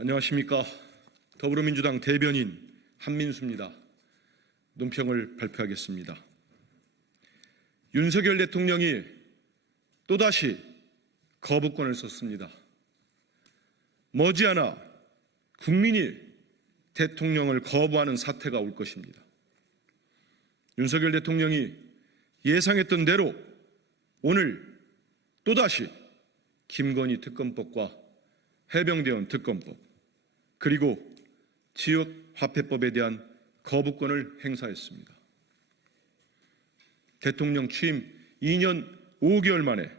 안녕하십니까. 더불어민주당 대변인 한민수입니다. 논평을 발표하겠습니다. 윤석열 대통령이 또다시 거부권을 썼습니다. 머지않아 국민이 대통령을 거부하는 사태가 올 것입니다. 윤석열 대통령이 예상했던 대로 오늘 또다시 김건희 특검법과 해병대원 특검법 그리고 지역화폐법에 대한 거부권을 행사했습니다. 대통령 취임 2년 5개월 만에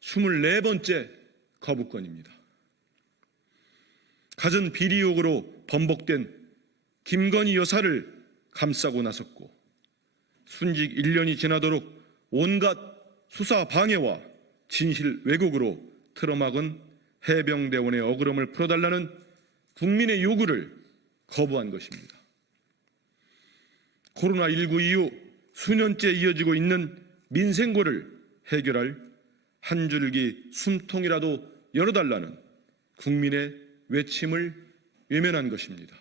24번째 거부권입니다. 갖은 비리 의혹으로 번복된 김건희 여사를 감싸고 나섰고 순직 1년이 지나도록 온갖 수사 방해와 진실 왜곡으로 틀어막은 해병대원의 억울함을 풀어달라는 국민의 요구를 거부한 것입니다. 코로나19 이후 수년째 이어지고 있는 민생고를 해결할 한 줄기 숨통이라도 열어달라는 국민의 외침을 외면한 것입니다.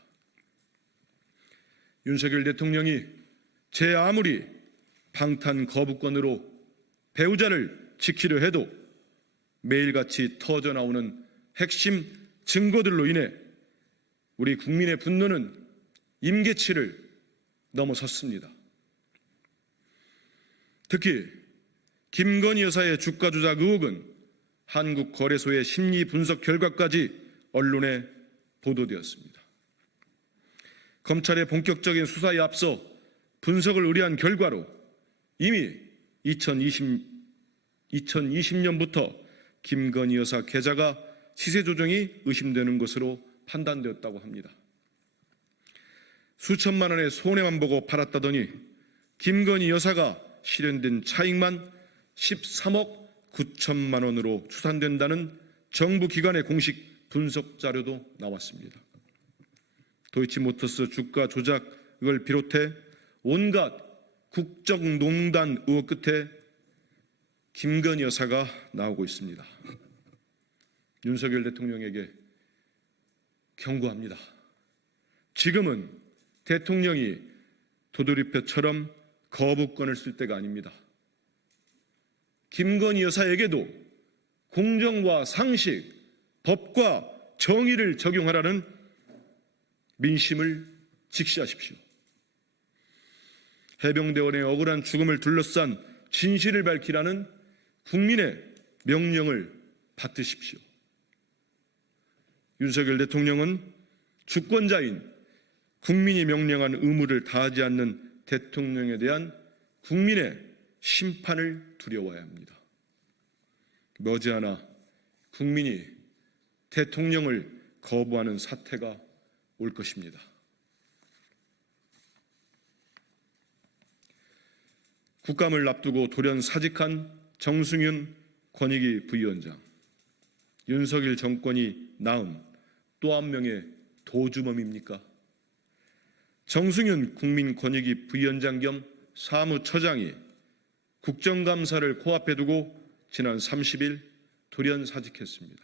윤석열 대통령이 제 아무리 방탄 거부권으로 배우자를 지키려 해도 매일같이 터져나오는 핵심 증거들로 인해 우리 국민의 분노는 임계치를 넘어섰습니다. 특히 김건희 여사의 주가 조작 의혹은 한국거래소의 심리 분석 결과까지 언론에 보도되었습니다. 검찰의 본격적인 수사에 앞서 분석을 의뢰한 결과로 이미 2020년부터 김건희 여사 계좌가 시세 조정이 의심되는 것으로 판단되었다고 합니다. 수천만 원의 손해만 보고 팔았다더니 김건희 여사가 실현된 차익만 13억 9천만 원으로 추산된다는 정부 기관의 공식 분석 자료도 나왔습니다. 도이치모터스 주가 조작을 비롯해 온갖 국정농단 의혹 끝에 김건희 여사가 나오고 있습니다. 윤석열 대통령에게 경고합니다. 지금은 대통령이 도돌이표처럼 거부권을 쓸 때가 아닙니다. 김건희 여사에게도 공정과 상식, 법과 정의를 적용하라는 민심을 직시하십시오. 해병대원의 억울한 죽음을 둘러싼 진실을 밝히라는 국민의 명령을 받드십시오. 윤석열 대통령은 주권자인 국민이 명령한 의무를 다하지 않는 대통령에 대한 국민의 심판을 두려워해야 합니다. 머지않아 국민이 대통령을 거부하는 사태가 올 것입니다. 국감을 앞두고 돌연 사직한 정승윤 권익위 부위원장, 윤석열 정권이 낳은 또 한 명의 도주범입니까? 정승윤 국민권익위 부위원장 겸 사무처장이 국정감사를 코앞에 두고 지난 30일 돌연 사직했습니다.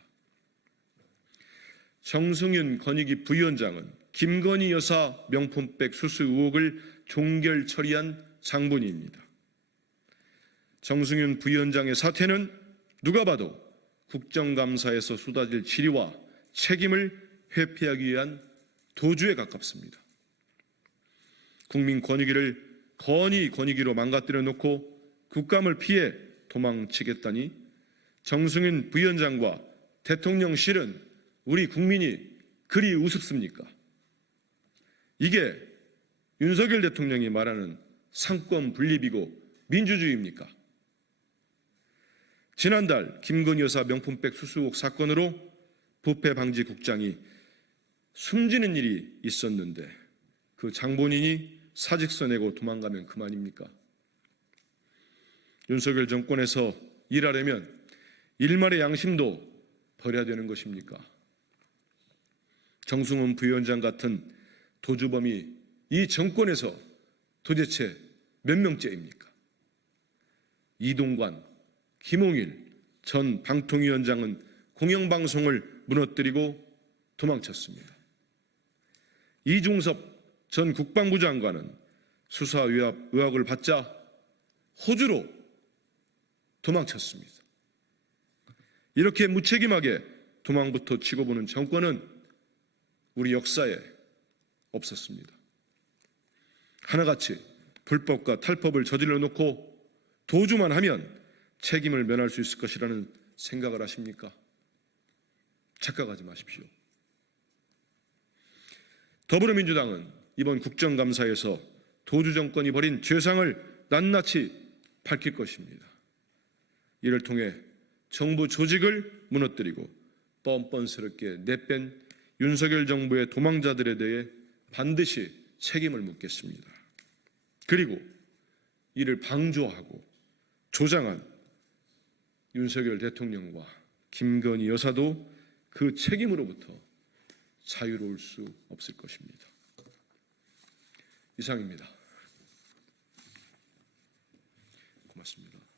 정승윤 권익위 부위원장은 김건희 여사 명품백 수수 의혹을 종결 처리한 장본인입니다. 정승윤 부위원장의 사퇴는 누가 봐도 국정감사에서 쏟아질 질의와 책임을 회피하기 위한 도주에 가깝습니다. 국민 권익위를 건의 권익위로 망가뜨려 놓고 국감을 피해 도망치겠다니 정승윤 부위원장과 대통령실은 우리 국민이 그리 우습습니까? 이게 윤석열 대통령이 말하는 상권 분립이고 민주주의입니까? 지난달 김건희 여사 명품백 수수 의혹 사건으로 부패방지국장이 숨지는 일이 있었는데 그 장본인이 사직서 내고 도망가면 그만입니까? 윤석열 정권에서 일하려면 일말의 양심도 버려야 되는 것입니까? 정승훈 부위원장 같은 도주범이 이 정권에서 도대체 몇 명째입니까? 이동관, 김홍일 전 방통위원장은 공영방송을 무너뜨리고 도망쳤습니다. 이중섭 전 국방부 장관은 수사 의혹을 받자 호주로 도망쳤습니다. 이렇게 무책임하게 도망부터 치고 보는 정권은 우리 역사에 없었습니다. 하나같이 불법과 탈법을 저질러 놓고 도주만 하면 책임을 면할 수 있을 것이라는 생각을 하십니까? 착각하지 마십시오. 더불어민주당은 이번 국정감사에서 도주 정권이 벌인 죄상을 낱낱이 밝힐 것입니다. 이를 통해 정부 조직을 무너뜨리고 뻔뻔스럽게 내뺀 윤석열 정부의 도망자들에 대해 반드시 책임을 묻겠습니다. 그리고 이를 방조하고 조장한 윤석열 대통령과 김건희 여사도 그 책임으로부터 자유로울 수 없을 것입니다. 이상입니다. 고맙습니다.